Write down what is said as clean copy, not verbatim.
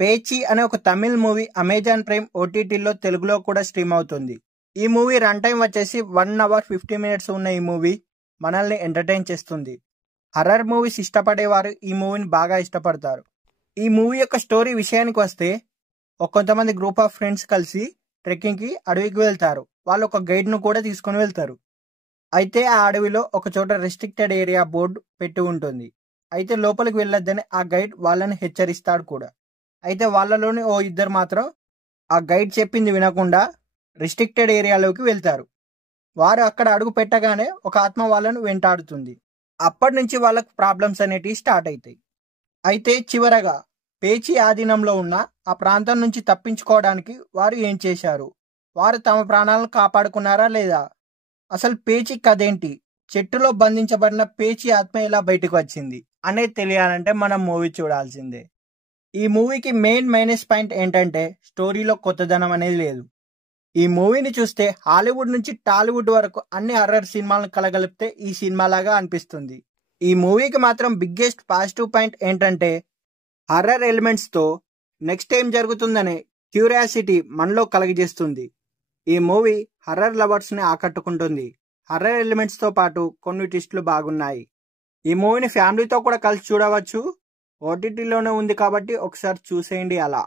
పేచి అనే ఒక తమిళ్ మూవీ అమెజాన్ ప్రైమ్ ఓటీటీలో తెలుగులో కూడా స్ట్రీమ్ అవుతుంది. ఈ మూవీ రన్ టైం వచ్చేసి 1 అవర్ 50 మినిట్స్ ఉన్న ఈ మూవీ మనల్ని ఎంటర్టైన్ చేస్తుంది. హర్రర్ మూవీస్ ఇష్టపడేవారు ఈ మూవీని బాగా ఇష్టపడతారు. ఈ మూవీ యొక్క స్టోరీ విషయానికి వస్తే కొంతమంది గ్రూప్ ఆఫ్ ఫ్రెండ్స్ కలిసి ట్రెక్కింగ్కి అడవికి వెళ్తారు. వాళ్ళు ఒక గైడ్ను కూడా తీసుకొని వెళ్తారు. అయితే ఆ అడవిలో ఒక చోట రెస్ట్రిక్టెడ్ ఏరియా బోర్డు పెట్టి ఉంటుంది. అయితే లోపలికి వెళ్ళొద్దని ఆ గైడ్ వాళ్ళని హెచ్చరిస్తాడు కూడా. అయితే వాళ్ళలోని ఇద్దరు మాత్రం ఆ గైడ్ చెప్పింది వినకుండా రిస్ట్రిక్టెడ్ ఏరియాలోకి వెళ్తారు. వారు అక్కడ అడుగు పెట్టగానే ఒక ఆత్మ వాళ్ళను వెంటాడుతుంది. అప్పటి నుంచి వాళ్ళకు ప్రాబ్లమ్స్ అనేటివి స్టార్ట్ అవుతాయి. అయితే చివరగా పేచి ఆధీనంలో ఉన్న ఆ ప్రాంతం నుంచి తప్పించుకోవడానికి వారు ఏం చేశారు, వారు తమ ప్రాణాలను కాపాడుకున్నారా లేదా, అసలు పేచి కథేంటి, చెట్టులో బంధించబడిన పేచి ఆత్మ ఎలా బయటకు వచ్చింది అనేది తెలియాలంటే మనం మూవీ చూడాల్సిందే. ఈ మూవీకి మెయిన్ మైనస్ పాయింట్ ఏంటంటే స్టోరీలో కొత్తదనం అనేది లేదు. ఈ మూవీని చూస్తే హాలీవుడ్ నుంచి టాలీవుడ్ వరకు అన్ని హర్రర్ సినిమాలను కలగలిపితే ఈ సినిమా లాగా అనిపిస్తుంది. ఈ మూవీకి మాత్రం బిగ్గెస్ట్ పాజిటివ్ పాయింట్ ఏంటంటే హర్రర్ ఎలిమెంట్స్తో నెక్స్ట్ ఏం జరుగుతుందనే క్యూరియాసిటీ మనలో కలగజేస్తుంది. ఈ మూవీ హర్రర్ లవర్స్ని ఆకట్టుకుంటుంది. హర్రర్ ఎలిమెంట్స్తో పాటు కొన్ని ట్విస్టులు బాగున్నాయి. ఈ మూవీని ఫ్యామిలీతో కూడా కలిసి చూడవచ్చు. ఓటీటీలోనే ఉంది కాబట్టి ఒకసారి చూసేయండి. అలా